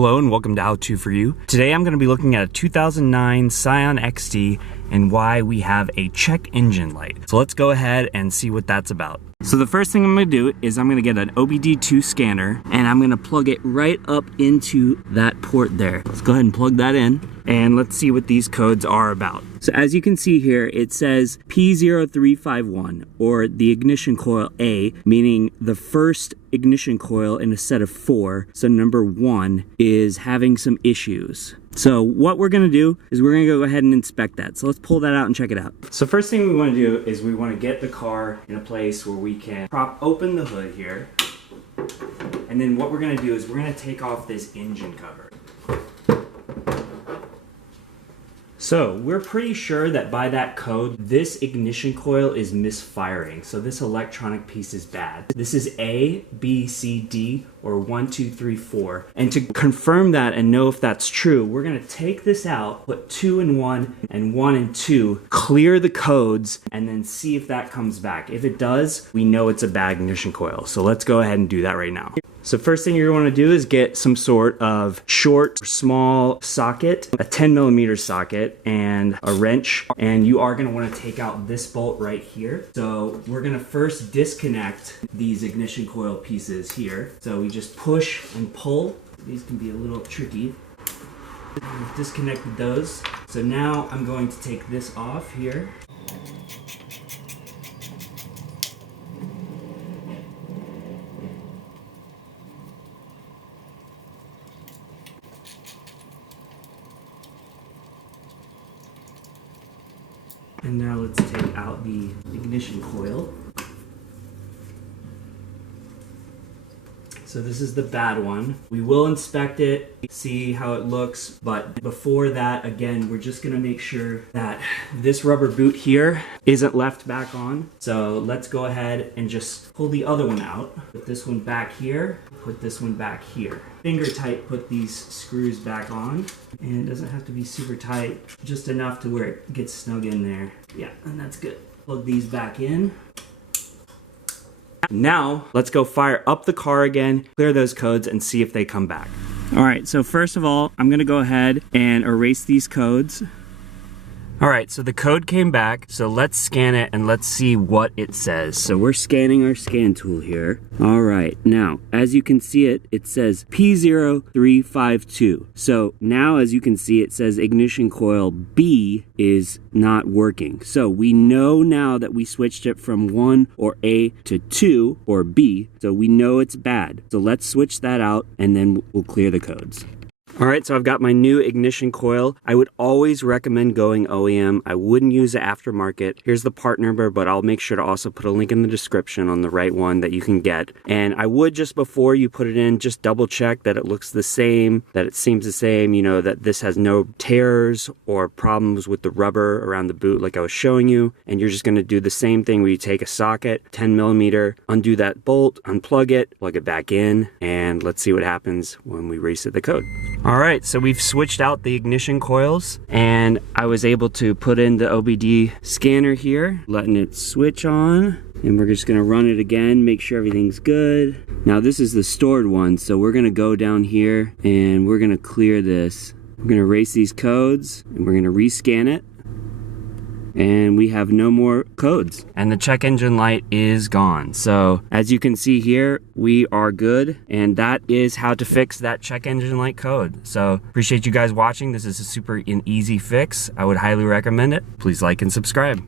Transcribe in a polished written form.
Hello and welcome to How To For You. Today I'm going to be looking at a 2009 Scion XT and why we have a check engine light. So let's go ahead and see what that's about. So the first thing I'm going to do is I'm going to get an OBD2 scanner and I'm going to plug it right up into that port there. Let's go ahead and plug that in and let's see what these codes are about. So as you can see here, it says P0351, or the ignition coil A, meaning the first ignition coil in a set of 4. So number 1 is having some issues. So what we're gonna do is we're gonna go ahead and inspect that. So let's pull that out and check it out. So first thing we wanna do is we wanna get the car in a place where we can prop open the hood here. And then what we're gonna do is we're gonna take off this engine cover. So we're pretty sure that by that code, this ignition coil is misfiring. So this electronic piece is bad. This is A, B, C, D, or 1, 2, 3, 4. And to confirm that and know if that's true, we're gonna take this out, put 2 in 1 and 1 in 2, clear the codes, and then see if that comes back. If it does, we know it's a bad ignition coil. So let's go ahead and do that right now. So first thing you're going to do is get some sort of short, small socket, a 10mm socket, and a wrench. And you are going to want to take out this bolt right here. So we're going to first disconnect these ignition coil pieces here. So we just push and pull. These can be a little tricky. We've disconnected those. So now I'm going to take this off here. And now let's take out the ignition coil. So this is the bad one. We will inspect it, see how it looks, but before that, again, we're just gonna make sure that this rubber boot here isn't left back on. So let's go ahead and just pull the other one out. Put this one back here, put this one back here. Finger tight, put these screws back on. And it doesn't have to be super tight, just enough to where it gets snug in there. Yeah, and that's good. Plug these back in. Now, let's go fire up the car again, clear those codes, and see if they come back. All right, so first of all, I'm gonna go ahead and erase these codes. All right, so the code came back, so let's scan it and let's see what it says. So we're scanning our scan tool here. All right, now, as you can see it says P0352. So now, as you can see, it says ignition coil B is not working. So we know now that we switched it from 1 or A to 2 or B, so we know it's bad. So let's switch that out and then we'll clear the codes. All right, so I've got my new ignition coil. I would always recommend going OEM. I wouldn't use the aftermarket. Here's the part number, but I'll make sure to also put a link in the description on the right one that you can get. And I would, just before you put it in, just double check that it looks the same, that it seems the same, you know, that this has no tears or problems with the rubber around the boot like I was showing you. And you're just gonna do the same thing where you take a socket, 10mm, undo that bolt, unplug it, plug it back in, and let's see what happens when we reset the code. All right, so we've switched out the ignition coils and I was able to put in the OBD scanner here, letting it switch on. And we're just gonna run it again, make sure everything's good. Now this is the stored one, so we're gonna go down here and we're gonna clear this. We're gonna erase these codes and we're gonna rescan it. And we have no more codes. And the check engine light is gone. So as you can see here, we are good. And that is how to fix that check engine light code. So appreciate you guys watching. This is a super and easy fix. I would highly recommend it. Please like and subscribe.